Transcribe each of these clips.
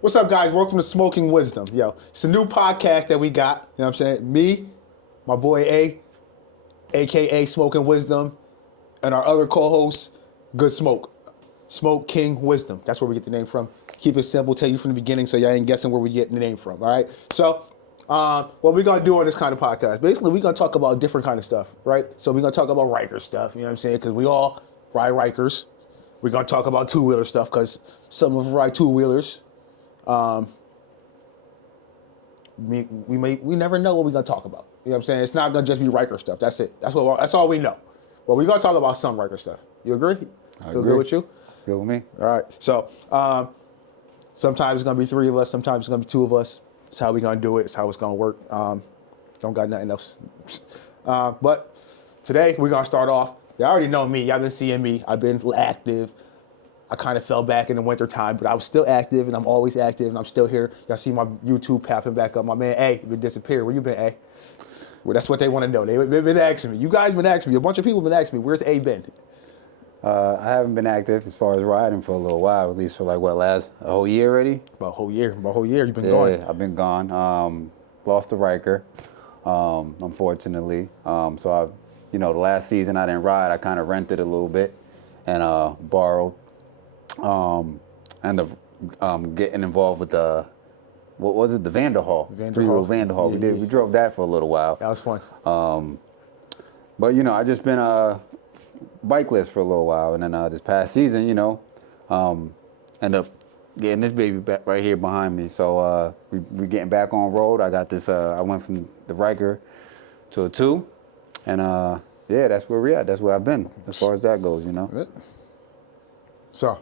What's up, guys? Welcome to Smoking Wisdom. Yo, it's a new podcast that we got. You know what I'm saying? Me, my boy A, a.k.a. Smoking Wisdom, and our other co-host, Good Smoke. SmokeKing Wisdom. That's where we get the name from. Keep it simple, tell you from the beginning so y'all ain't guessing where we get the name from, all right? So, what we're going to do on this kind of podcast, basically we're going to talk about different kind of stuff, right? So we're going to talk about Ryker stuff, you know what I'm saying? Because we all ride Rykers. We're going to talk about two-wheeler stuff because some of us ride two-wheelers. We never know what we're gonna talk about. You know what I'm saying? It's not gonna just be Ryker stuff. That's it. That's all we know. Well, we're gonna talk about some Ryker stuff. You agree? I Feel agree. good with you? Good with me. All right. So sometimes it's gonna be three of us. Sometimes it's gonna be two of us. It's how we're gonna do it. It's how it's gonna work. Don't got nothing else. But today we're gonna start off. You already know me. Y'all been seeing me. I've been active. I kind of fell back in the winter time, but I was still active, and I'm always active, and I'm still here. Y'all see my YouTube popping back up. My man, A, been disappeared. Where you been, A? Well, that's what they want to know. They've been asking me. You guys been asking me. A bunch of people been asking me, where's A been? I haven't been active as far as riding for a little while, at least for like, last a whole year already? About a whole year. You've been Yeah, gone. I've been gone. Lost to Ryker, unfortunately. So the last season I didn't ride. I kind of rented a little bit and borrowed. Ended up getting involved with the, what was it, the Vanderhall? Three-wheel Vanderhall. Yeah. We drove that for a little while. That was fun. But I just been bikeless for a little while, and then this past season, end up getting this baby back right here behind me. So we getting back on road. I got this. I went from the Ryker to a 2, and yeah, that's where we're at. That's where I've been as far as that goes. So,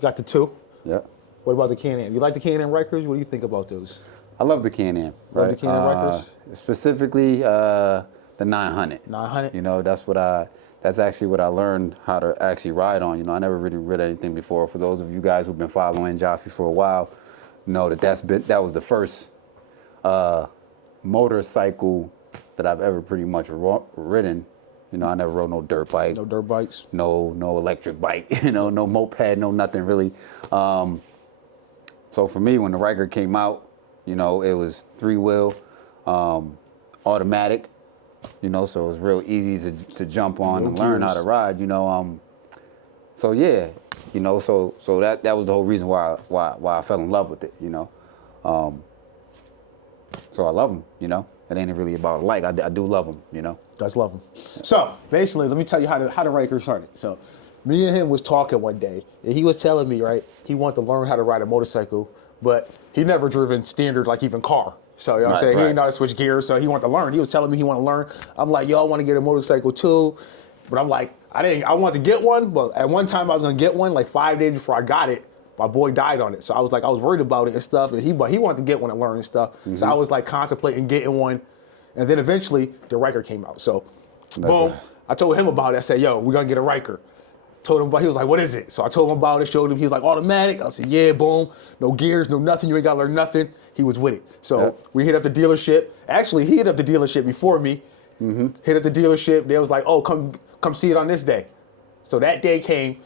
got the 2. Yeah. What about the Can-Am? You like the Can-Am Rykers? What do you think about those? I love the Can-Am. Love the Can-Am Rykers? Specifically the 900. 900? That's actually what I learned how to actually ride on. I never really rid anything before. For those of you guys who've been following Joffy for a while, know that was the first motorcycle that I've ever pretty much ridden. I never rode no dirt bike. No dirt bikes? No electric bike, no moped, no nothing really. So for me, when the Ryker came out, it was 3-wheel, automatic, so it was real easy to jump on and learn how to ride, So yeah, so that was the whole reason why I fell in love with it, So I love them, It ain't really about like. I do love them, Does love them. So basically, let me tell you how the Ryker started. So me and him was talking one day, and he was telling me, right, he wanted to learn how to ride a motorcycle, but he never driven standard, like even car. So, you know what I'm saying? He didn't know how to switch gears, so he wanted to learn. He was telling me he wanted to learn. I'm like, yo, I want to get a motorcycle too. But I'm like, I wanted to get one, but at one time I was going to get one, like 5 days before I got it, my boy died on it. So I was worried about it and stuff, but he wanted to get one and learn and stuff. Mm-hmm. So I was like contemplating getting one. And then eventually the Ryker came out. So boom, right. I told him about it. I said, yo, we're going to get a Ryker. Told him about it. He was like, what is it? So I told him about it, showed him. He was like, automatic. I said, yeah, boom. No gears, no nothing. You ain't got to learn nothing. He was with it. So we hit up the dealership. Actually, he hit up the dealership before me. Mm-hmm. Hit up the dealership. They was like, oh, come see it on this day. So that day came.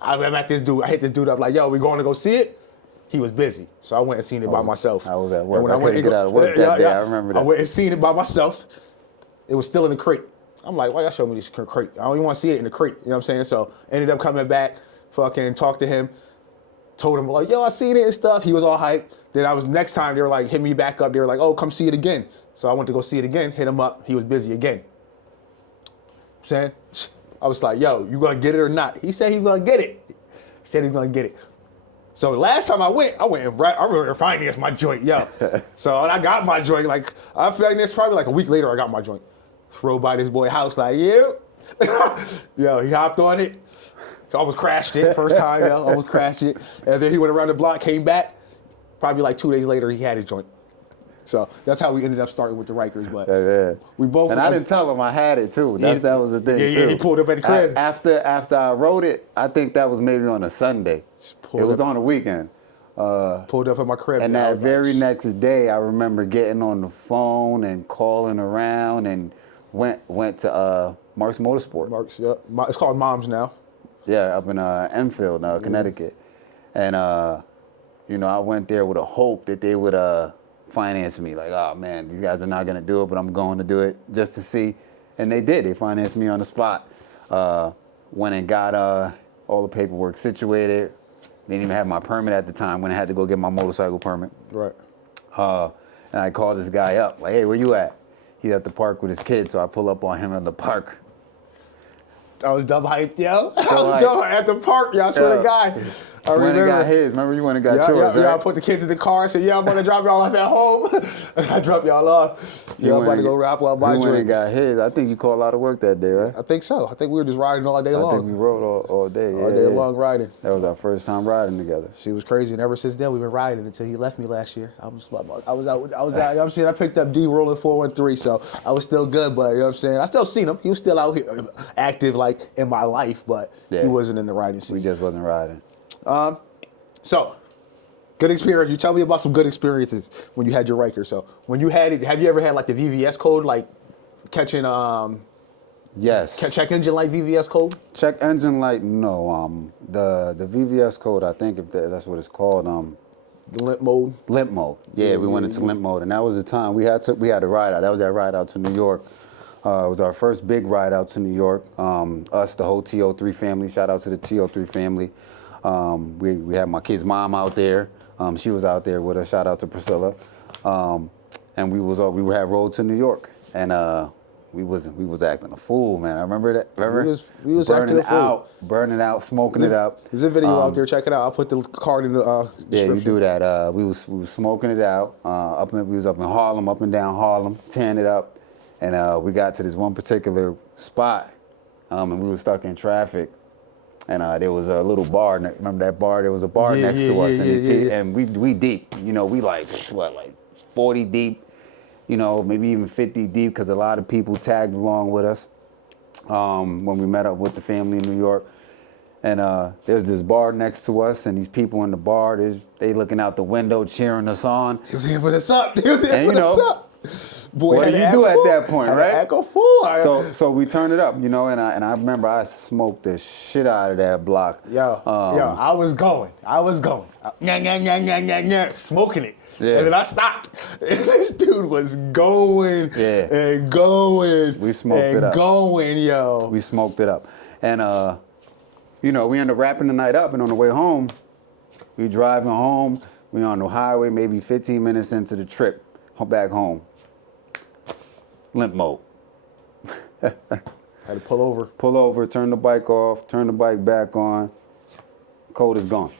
I'm at this dude. I hit this dude up like, yo, we going to go see it? He was busy, so I went and seen it by myself. I was at work. I couldn't get out of work that day. I remember that. I went and seen it by myself. It was still in the crate. I'm like, why y'all show me this crate? I don't even want to see it in the crate. You know what I'm saying? So ended up coming back, fucking talked to him, told him like, yo, I seen it and stuff. He was all hyped. Then next time they were like, hit me back up. They were like, oh, come see it again. So I went to go see it again, hit him up. He was busy again. Saying, I was like, yo, you gonna get it or not? He said he's gonna get it. He said he's gonna get it. So last time I went and financed my joint, yo. So I got my joint, like, I feel like this probably like a week later I got my joint. Rode by this boy's house like, yo. Yo, he hopped on it. He almost crashed it first time, yo. Almost crashed it. And then he went around the block, came back. Probably like 2 days later, he had his joint. So that's how we ended up starting with the Rykers. But we both. And I didn't tell him I had it too. That was the thing too. Yeah, he pulled up at the crib. After I rode it, I think that was maybe on a Sunday. It was on a weekend. Pulled up at my crib. And that very next day, I remember getting on the phone and calling around and went to Mark's Motorsport. Mark's, yeah. It's called Mom's now. Yeah, up in Enfield, Connecticut. And You know, I went there with a hope that they would finance me. Like, oh man, these guys are not gonna do it, but I'm going to do it just to see. And they did. They financed me on the spot. Went and got all the paperwork situated. Didn't even have my permit at the time when I had to go get my motorcycle permit. Right. And I called this guy up, like, hey, where you at? He's at the park with his kids, so I pull up on him at the park. I was dumb hyped, yo. I was dumb at the park, yo. I swear to God. I When remember. he got his, remember you went and got yours, right? Yeah, I put the kids in the car and said, yeah, I'm going to drop y'all off at home. And I dropped y'all off. Yeah, I'm about to go wrap up my joint. He went drink. and got his. I think you called a lot of work that day, right? I think so. I think we were just riding all day long. I think we rode all day. All day long riding. That was our first time riding together. She was crazy, and ever since then we've been riding until he left me last year. I was out. You know what I'm saying? I picked up D rolling 413, so I was still good, but you know what I'm saying? I still seen him. He was still out here active, like, in my life, but he wasn't in the riding scene. We just wasn't riding. So, good experience. You tell me about some good experiences when you had your Ryker. So, when you had it, have you ever had like the VVS code, like catching Yes. check engine light VVS code? Check engine light, no. The VVS code, I think if that's what it's called. The limp mode. Limp mode. Yeah, we went into limp mode, and that was the time we had a ride out. That was that ride out to New York. It was our first big ride out to New York. Us, the whole TO3 family. Shout out to the TO3 family. We had my kid's mom out there. She was out there with us. Shout out to Priscilla. And we had rode to New York, and we was acting a fool, man. I remember that. Remember? We was acting a fool. Burning out, smoking it up. There's a video out there. Check it out. I'll put the card in the description. Yeah, you do that. We was smoking it out. We was up in Harlem, up and down Harlem, tearing it up, and we got to this one particular spot, and we were stuck in traffic. And there was a little bar. Remember that bar? There was a bar next to us, and we deep. You know, we like 40 deep. You know, maybe even 50 deep, because a lot of people tagged along with us when we met up with the family in New York. And there's this bar next to us, and these people in the bar, they looking out the window cheering us on. He was here for us up. He was here for us up. Boy, what do you do at that point, right? Act a fool. So we turned it up, you know, and I remember I smoked the shit out of that block. Yo, I was going. Smoking it. Yeah. And then I stopped. And this dude was going and going. We smoked it up. Going, yo. We smoked it up. And, you know, we ended up wrapping the night up, and on the way home, we driving home. We on the highway, maybe 15 minutes into the trip, back home. Limp mode. Had to pull over. Pull over, turn the bike off, turn the bike back on. Code is gone.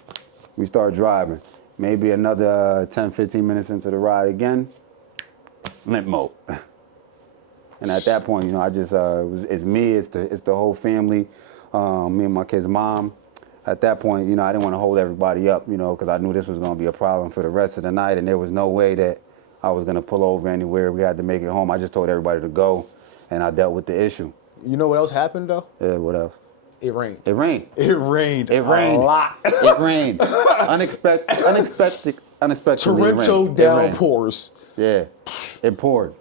We start driving. Maybe another 10, 15 minutes into the ride again, limp mode. And at that point, you know, I just, it's me, it's the whole family, me and my kid's mom. At that point, you know, I didn't want to hold everybody up, you know, because I knew this was going to be a problem for the rest of the night, and there was no way that I was going to pull over anywhere. We had to make it home. I just told everybody to go, and I dealt with the issue. You know what else happened, though? Yeah, what else? It rained. It rained. It rained. It rained a lot. It rained. Unexpectedly Torrential downpours. Yeah, it poured,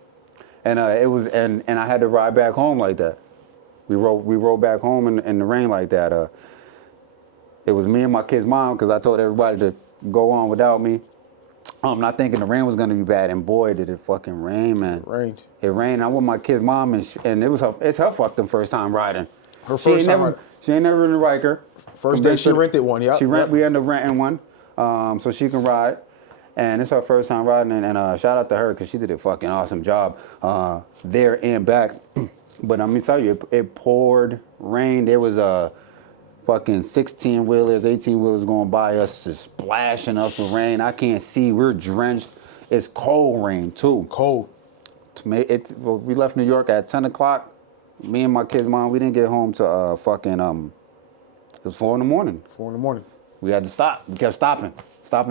and it was, and I had to ride back home like that. We rode back home in the rain like that. It was me and my kid's mom, because I told everybody to go on without me. Not thinking the rain was gonna be bad, and boy, did it fucking rain, man. It rained. It rained. I'm with my kid's mom, and it's her fucking first time riding. Her first time. She ain't never in a Ryker. First day she rented one, yeah. We ended up renting one, so she can ride. And it's her first time riding, and shout out to her, because she did a fucking awesome job there and back. But let me tell you, it poured rain. There was fucking 16-wheelers, 18-wheelers going by us, just splashing us with rain. I can't see. We're drenched. It's cold rain, too. Cold. We left New York at 10 o'clock. Me and my kid's mom, we didn't get home to it was 4 in the morning. 4 in the morning. We had to stop. We kept stopping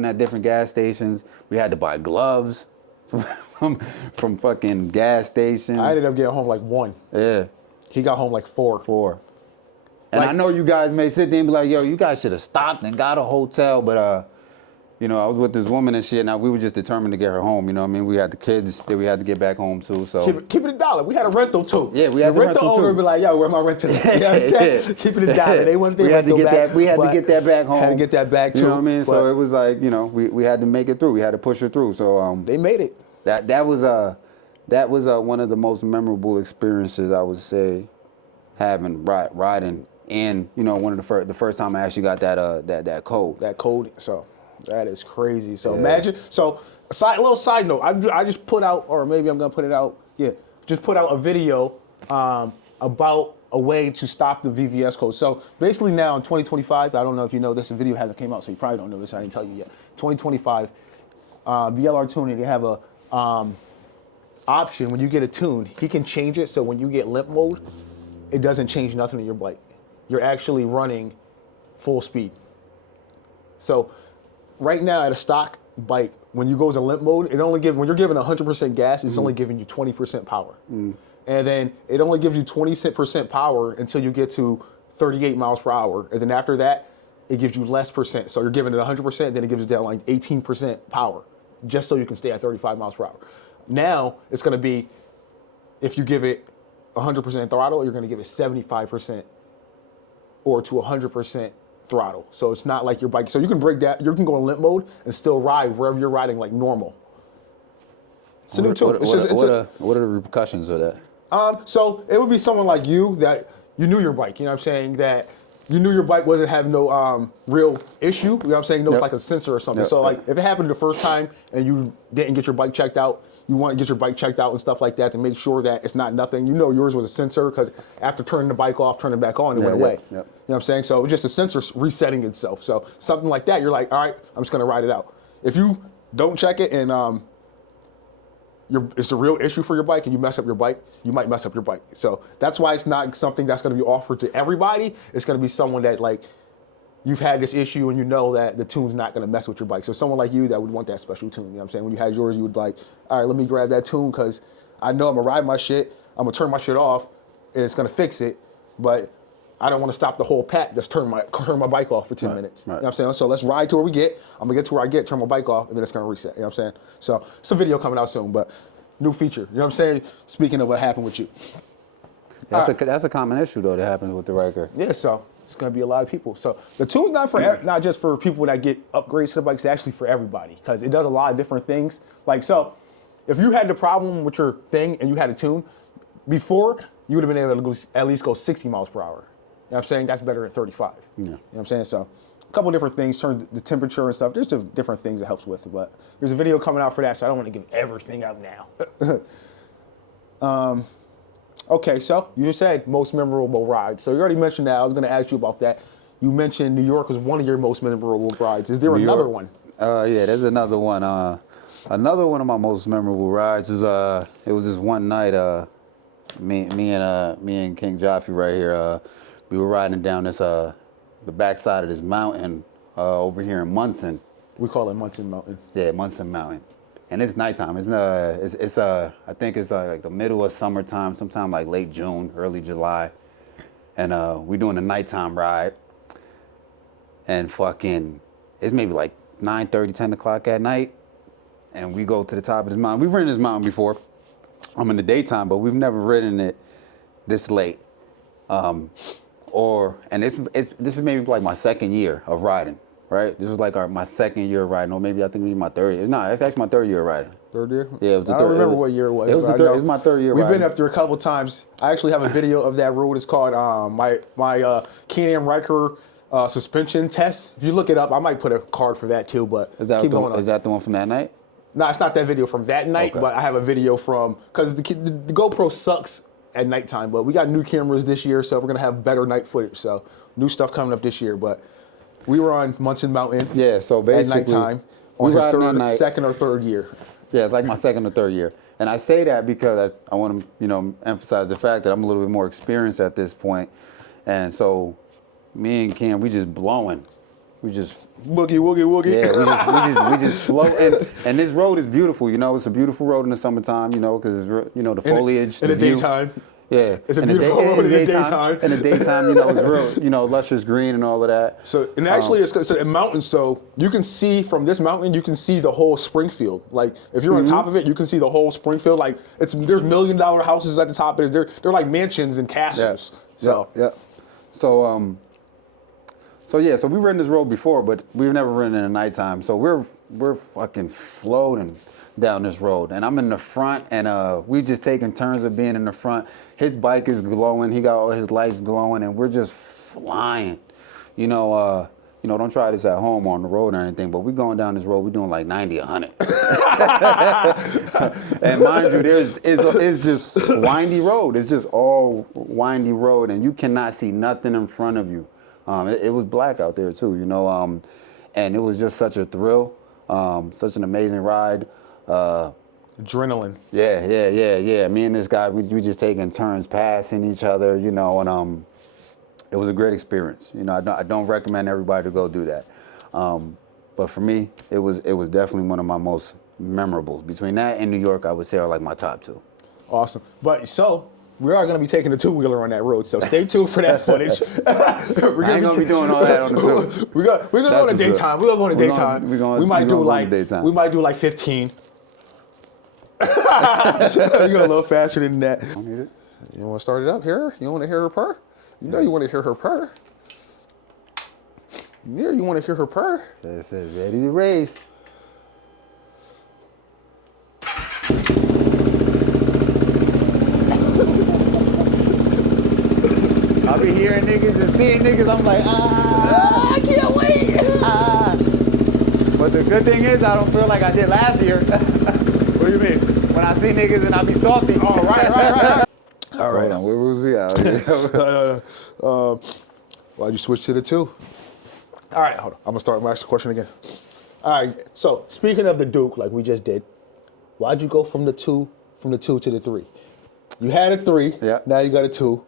at different gas stations. We had to buy gloves from fucking gas stations. I ended up getting home like 1. Yeah. He got home like 4. And I know you guys may sit there and be like, yo, you guys should have stopped and got a hotel, but you know, I was with this woman and shit. Now we were just determined to get her home. You know what I mean? We had the kids that we had to get back home to. So Keep it $1. We had a rental too. Yeah, we had the the rental owner too. would be like, yo, where my rental? You know what I'm saying? Keep it $1. They wouldn't think we had to rental get back, that. We had to but get that back home. Had to get that back too. You know what I mean? But So it was like, you know, we had to make it through. We had to push her through. So they made it. that was one of the most memorable experiences, I would say, having riding. And you know, one of the first time I actually got that code. That code. So that is crazy. So imagine. So a little side note. I just put out, or maybe I'm gonna put it out. Yeah, just put out a video about a way to stop the VVS code. So basically now in 2025, I don't know if you know this. The video hasn't came out, so you probably don't know this. I didn't tell you yet. 2025, BLR Tuning. They have a option when you get a tune. He can change it so when you get limp mode, it doesn't change nothing in your bike. You're actually running full speed. So right now at a stock bike, when you go to limp mode, when you're giving 100% gas, it's only giving you 20% power. And then it only gives you 20% power until you get to 38 miles per hour. And then after that, it gives you less percent. So you're giving it 100%, then it gives you down like 18% power, just so you can stay at 35 miles per hour. Now it's gonna be, if you give it 100% throttle, you're gonna give it 75% or to 100% throttle. So it's not like your bike. So you can break that. You can go in limp mode and still ride wherever you're riding like normal. It's a new tool. What are the repercussions of that? So it would be someone like you that you knew your bike. You know what I'm saying? That you knew your bike wasn't having no real issue. You know what I'm saying? No, it's like a sensor or something. So like if it happened the first time and you didn't get your bike checked out, you want to get your bike checked out and stuff like that to make sure that it's not nothing. You know yours was a sensor because after turning the bike off, turning it back on, it went away. You know what I'm saying? So it was just a sensor resetting itself. So something like that, you're like, all right, I'm just going to ride it out. If you don't check it and it's a real issue for your bike and you mess up your bike, you might mess up your bike. So that's why it's not something that's going to be offered to everybody. It's going to be someone that like, you've had this issue and you know that the tune's not gonna mess with your bike. So someone like you that would want that special tune, you know what I'm saying? When you had yours, you would be like, all right, let me grab that tune because I know I'm gonna ride my shit, I'm gonna turn my shit off, and it's gonna fix it, but I don't wanna stop the whole pack that's turn my bike off for 10 minutes. You know what I'm saying? So let's ride to where we get, I'm gonna get to where I get, turn my bike off, and then it's gonna reset, you know what I'm saying? So it's a video coming out soon, but new feature, you know what I'm saying? Speaking of what happened with you. That's a common issue though that happens with the Ryker. Yeah, so it's going to be a lot of people. So the tool's not just for people that get upgrades to the bike. It's actually for everybody because it does a lot of different things. Like, so if you had the problem with your thing and you had a tune, before you would have been able to go, at least go 60 miles per hour. You know what I'm saying? That's better than 35. You know what I'm saying? So a couple different things, turn the temperature and stuff. There's just different things it helps with. But there's a video coming out for that, so I don't want to give everything out now. Okay, so you just said most memorable ride. So you already mentioned that. I was going to ask you about that. You mentioned New York was one of your most memorable rides. Is there another one? Yeah, there's another one. Another one of my most memorable rides is it was this one night. Me and King Joffrey right here. We were riding down this the backside of this mountain over here in Munson. We call it Munson Mountain. Yeah, Munson Mountain. And it's nighttime. It's I think it's like the middle of summertime, sometime like late June, early July. And we're doing a nighttime ride. And fucking, it's maybe like 9:30, 10 o'clock at night. And we go to the top of this mountain. We've ridden this mountain before. I'm in the daytime, but we've never ridden it this late. And this is maybe like my second year of riding. Right? This was like my second year of riding, or maybe I think maybe my third year. No, it's actually my third year of riding. Third year? Yeah, it was the I third. don't remember what year it was. It was my third year. We've riding. been up there a couple times. I actually have a video of that road. It's called my Can-Am Ryker suspension test. If you look it up, I might put a card for that too. But is that the one from that night? No, it's not that video from that night. Okay. But I have a video from because the GoPro sucks at nighttime. But we got new cameras this year, so we're gonna have better night footage. So new stuff coming up this year, but. We were on Munson Mountain. Yeah, so basically at nighttime on his second or third year. Yeah, it's like my second or third year. And I say that because I want to, emphasize the fact that I'm a little bit more experienced at this point. And so me and Cam, we just blowing. We just boogie, woogie, woogie. Yeah, we just flow. And this road is beautiful, It's a beautiful road in the summertime, because the foliage, in the daytime. Yeah, It's a beautiful road in the daytime. In the daytime, it's real, luscious green and all of that. So, and actually, it's a mountain, so you can see from this mountain, you can see the whole Springfield. Like, if you're on top of it, you can see the whole Springfield. Like, there's $1 million houses at the top of it. They're like mansions and castles. Yeah. So, yeah. So we've ridden this road before, but we've never ridden in the nighttime. So we're fucking floating down this road, and I'm in the front, and we just taking turns of being in the front. His bike is glowing, he got all his lights glowing, and we're just flying. Don't try this at home or on the road or anything, but we're going down this road, we're doing like 90, 100. And mind you, it's just windy road. It's just all windy road, and you cannot see nothing in front of you. It was black out there too, and it was just such a thrill, such an amazing ride. Adrenaline. Yeah. Me and this guy, we just taking turns passing each other, and it was a great experience. I don't recommend everybody to go do that. But for me, it was definitely one of my most memorable. Between that and New York, I would say are like my top two. Awesome. But so we are going to be taking a two-wheeler on that road, so stay tuned for that footage. I ain't gonna be doing all that on the two. We're gonna go in the daytime. We're gonna go in the daytime. We might do like 15. You go a little faster than that. Don't need it. You want to start it up here? You want to hear her purr? You want to hear her purr. You want to hear her purr. So it says ready to race. I'll be hearing niggas and seeing niggas, I'm like, I can't wait. But the good thing is I don't feel like I did last year. What do you mean? When I see niggas and I be salty. Oh, right. All right. Where was we out here? Why'd you switch to the two? All right, hold on. I'm going to ask the question again. All right, so speaking of the Duke, like we just did, why'd you go from the two to the three? You had a three, now you got a two.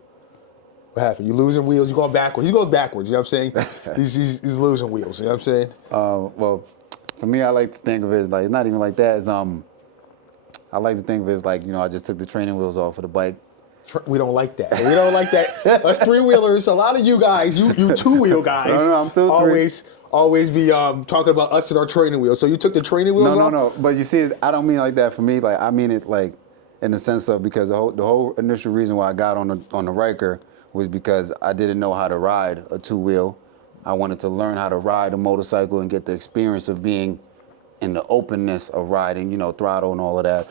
What happened? You losing wheels, you going backwards. He goes backwards, you know what I'm saying? he's losing wheels, you know what I'm saying? Well, for me, I like to think of it as like, it's not even like that. It's, I like to think of it as like, I just took the training wheels off of the bike. We don't like that. We don't like that. Us three-wheelers, a lot of you guys, you two-wheel guys, no, I'm still always be talking about us and our training wheels. So you took the training wheels off? No. But you see, I don't mean like that for me. Like I mean it like in the sense of because the whole initial reason why I got on the Ryker was because I didn't know how to ride a two-wheel. I wanted to learn how to ride a motorcycle and get the experience of being in the openness of riding, throttle and all of that.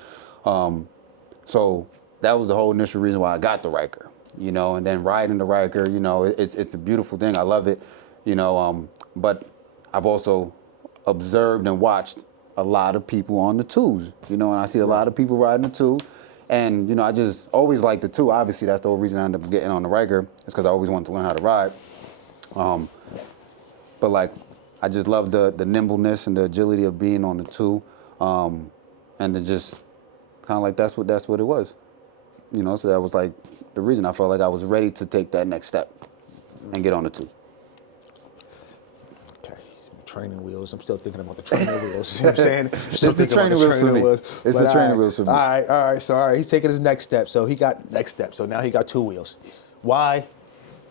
So that was the whole initial reason why I got the Ryker, and then riding the Ryker, it's a beautiful thing. I love it, but I've also observed and watched a lot of people on the twos, and I see a lot of people riding the two. And, I just always liked the two. Obviously, that's the whole reason I ended up getting on the Ryker. It's because I always wanted to learn how to ride. But, like, I just love the nimbleness and the agility of being on the two. And to just kind of like that's what it was. So that was, like, the reason I felt like I was ready to take that next step and get on the two. Training wheels. I'm still thinking about the training wheels. You know what I'm saying? It's the training wheels for me. It's the training wheels for me. All right. So, he's taking his next step. So, he got next step. So, now he got two wheels. Why?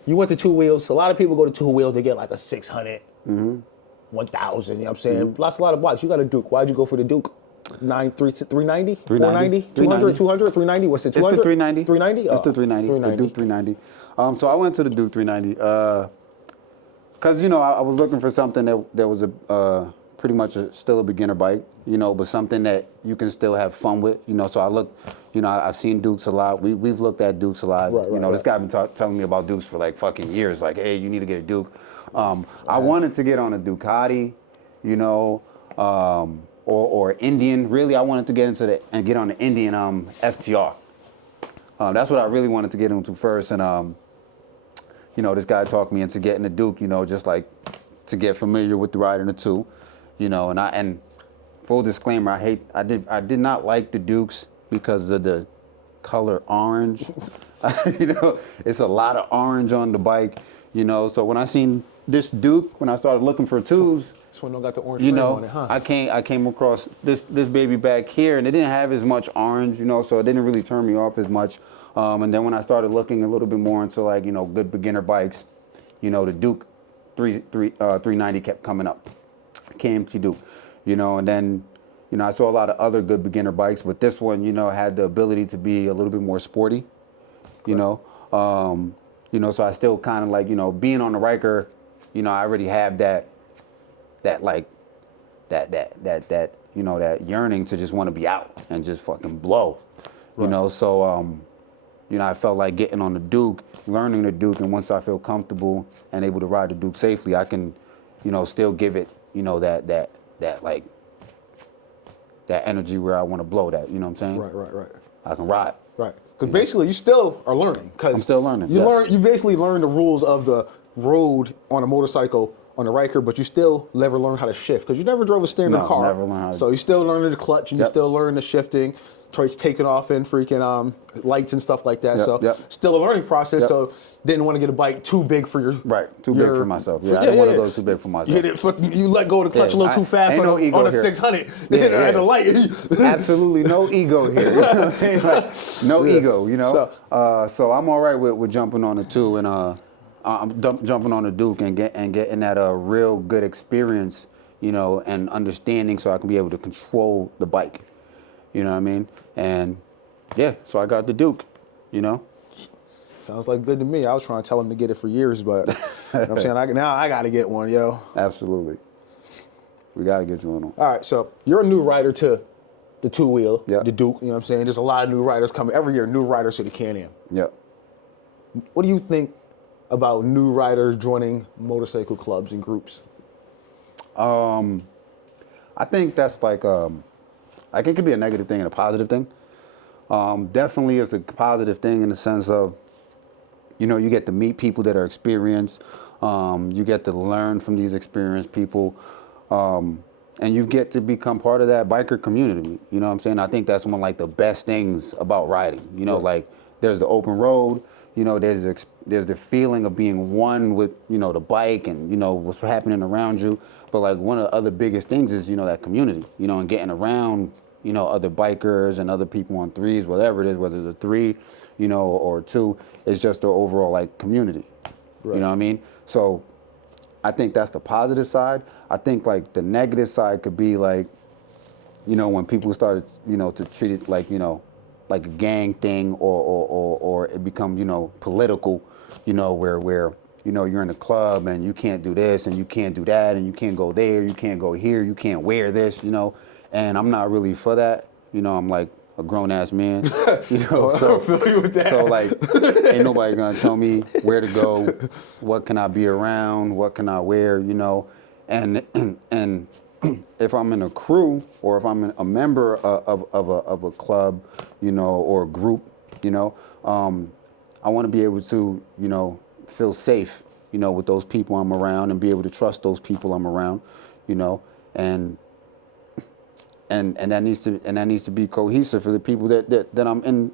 You went to two wheels. A lot of people go to two wheels. They get like a 600, 1,000. You know what I'm saying? A lot of bikes. You got a Duke. Why'd you go for the Duke? 390? 490? 200? 390? What's it? 200? It's the 390. 390? It's the 390. The Duke 390. So, I went to the Duke 390. Because, I was looking for something that was pretty much still a beginner bike, but something that you can still have fun with, So I looked, I've seen Dukes a lot. We've looked at Dukes a lot. This guy been telling me about Dukes for like fucking years. Like, hey, you need to get a Duke. I wanted to get on a Ducati, or Indian. Really, I wanted to get get on the Indian FTR. That's what I really wanted to get into first. And this guy talked me into getting the Duke, just like to get familiar with the riding the two, and full disclaimer, I did not like the Dukes because of the color orange. It's a lot of orange on the bike, so when I seen this Duke, when I started looking for twos, This one don't got the orange you frame know, on it, huh? I came across this baby back here, and it didn't have as much orange, you know, so it didn't really turn me off as much. And then when I started looking a little bit more into like, you know, good beginner bikes, you know, the Duke 390 kept coming up, KMT Duke, you know, and then, you know, I saw a lot of other good beginner bikes, but this one, you know, had the ability to be a little bit more sporty, you know. You know, so I still kind of like, you know, being on the Ryker, you know, I already have that you know, that yearning to just want to be out and just fucking blow, you know. So you know, I felt like getting on the Duke, learning the Duke, and once I feel comfortable and able to ride the Duke safely, I can, you know, still give it, you know, that like that energy where I want to blow that, you know what I'm saying? Right. I can ride. Right. Because basically you still are learning. I'm still learning, You yes. you basically learn the rules of the road on a motorcycle on the Ryker, but you still never learn how to shift because you never drove a standard No, car. never learned how to- So you still learn the clutch and you Yep. still learn the shifting, taking off in freaking lights and stuff like that. Yep, So yep. still a learning process. Yep. So didn't want to get a bike too big for your Too big for myself. Yeah, I didn't want to go too big for myself. You hit it, you let go of the clutch a little too fast ain't on, no ego on a here. 600 Yeah, at a yeah. light. Absolutely no ego here. You know what I'm saying? Like, no ego, you know. So I'm all right with jumping on the 2 and I'm jumping on the Duke and getting that real good experience, you know, and understanding so I can be able to control the bike. You know what I mean? And yeah, so I got the Duke, you know. Sounds like good to me. I was trying to tell him to get it for years, but you know what I'm saying, now I got to get one, yo. Absolutely. We got to get you on. All right, so you're a new rider to the 2-wheel, Yeah. the Duke, you know what I'm saying? There's a lot of new riders coming. Every year, new riders to the Can-Am. Yep. What do you think about new riders joining motorcycle clubs and groups? I think that's like, I think it could be a negative thing and a positive thing. Definitely is a positive thing in the sense of, you know, you get to meet people that are experienced. You get to learn from these experienced people. And you get to become part of that biker community. You know what I'm saying? I think that's one of like the best things about riding. You know, like there's the open road, you know, there's the feeling of being one with, you know, the bike and, you know, what's happening around you. But like one of the other biggest things is, you know, that community, you know, and getting around, you know, other bikers and other people on 3s, whatever it is, whether it's a 3, you know, or 2, it's just the overall like community. Right. You know what I mean? So I think that's the positive side. I think like the negative side could be like, you know, when people started, you know, to treat it like, you know, like a gang thing or it become, you know, political, you know, where, you know, you're in a club and you can't do this and you can't do that and you can't go there, you can't go here, you can't wear this, you know, and I'm not really for that. You know, I'm like a grown ass man, you know, so, I feel you with that. so like, ain't nobody gonna tell me where to go, what can I be around, what can I wear, you know, and if I'm in a crew or if I'm a member of a club, you know, or a group, you know, I want to be able to, you know, feel safe, you know, with those people I'm around and be able to trust those people I'm around, you know, and that needs to be cohesive for the people that I'm in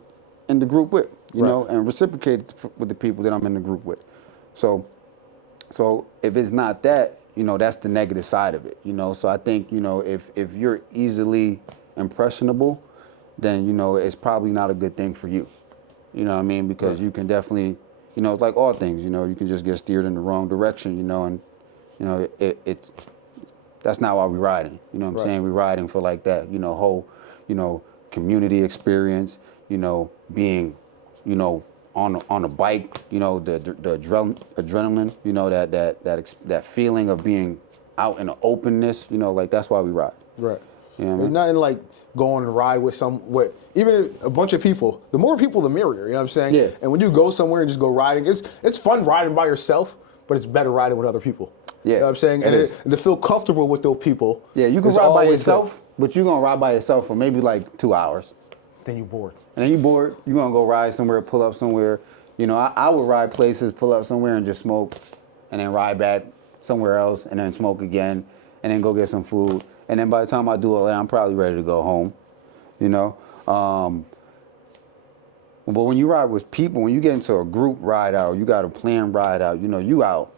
the group with, you know, and reciprocated with the people that I'm in the group with. So if it's not that, you know, that's the negative side of it, you know. So I think, you know, if you're easily impressionable, then, you know, it's probably not a good thing for you. You know what I mean? Because you can definitely, you know, it's like all things, you know, you can just get steered in the wrong direction, you know, and, you know, it's that's not why we're riding. You know what I'm saying? We're riding for like that, you know, whole, you know, community experience, you know, being, you know, on a bike, you know, the adrenaline, you know, that feeling of being out in the openness, you know, like that's why we ride. Right. You know what I There's mean? nothing like going to ride with even if a bunch of people. The more people, the merrier. You know what I'm saying? Yeah. And when you go somewhere and just go riding, it's fun riding by yourself, but it's better riding with other people. Yeah. You know what I'm saying? And to feel comfortable with those people. Yeah, you can is ride by always yourself, but you're gonna ride by yourself for maybe like 2 hours. Then you bored. And then you bored, you're gonna go ride somewhere, pull up somewhere. You know, I would ride places, pull up somewhere and just smoke, and then ride back somewhere else, and then smoke again, and then go get some food. And then by the time I do all that, I'm probably ready to go home, you know? But when you ride with people, when you get into a group ride out, you got a planned ride out, you know, you out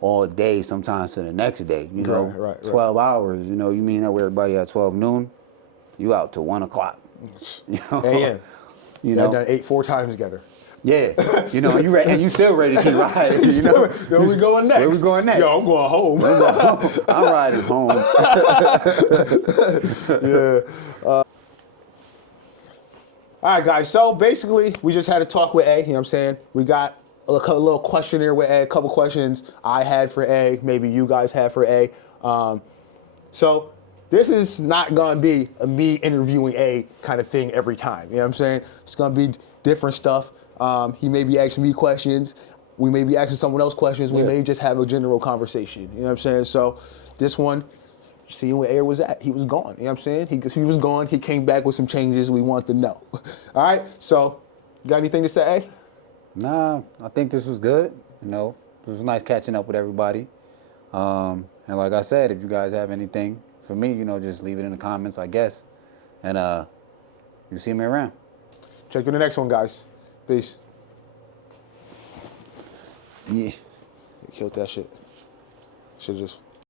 all day, sometimes to the next day. You know, Right. 12 hours. You know, you mean up with everybody at 12 noon, you out till 1 o'clock. You know, A.M. you Y'all know, done ate 4 times together. yeah. You know, and you ready, and you still ready to keep riding. You know, Where we going next? Where we going next? Yo, I'm going home. I'm riding home. Yeah. All right, guys. So basically, we just had a talk with A. You know what I'm saying? We got a little questionnaire with A, a couple questions I had for A, maybe you guys had for A. So this is not going to be a me interviewing A kind of thing every time. You know what I'm saying? It's going to be different stuff. He may be asking me questions. We may be asking someone else questions. We may just have a general conversation. You know what I'm saying? So this one, seeing where Air was at. He was gone. You know what I'm saying? He was gone. He came back with some changes we wanted to know. All right? So, you got anything to say, A? Nah, I think this was good. You know, it was nice catching up with everybody. And like I said, if you guys have anything for me, you know, just leave it in the comments, I guess. And you see me around. Check you in the next one, guys. Peace. Yeah. He killed that shit. Should just...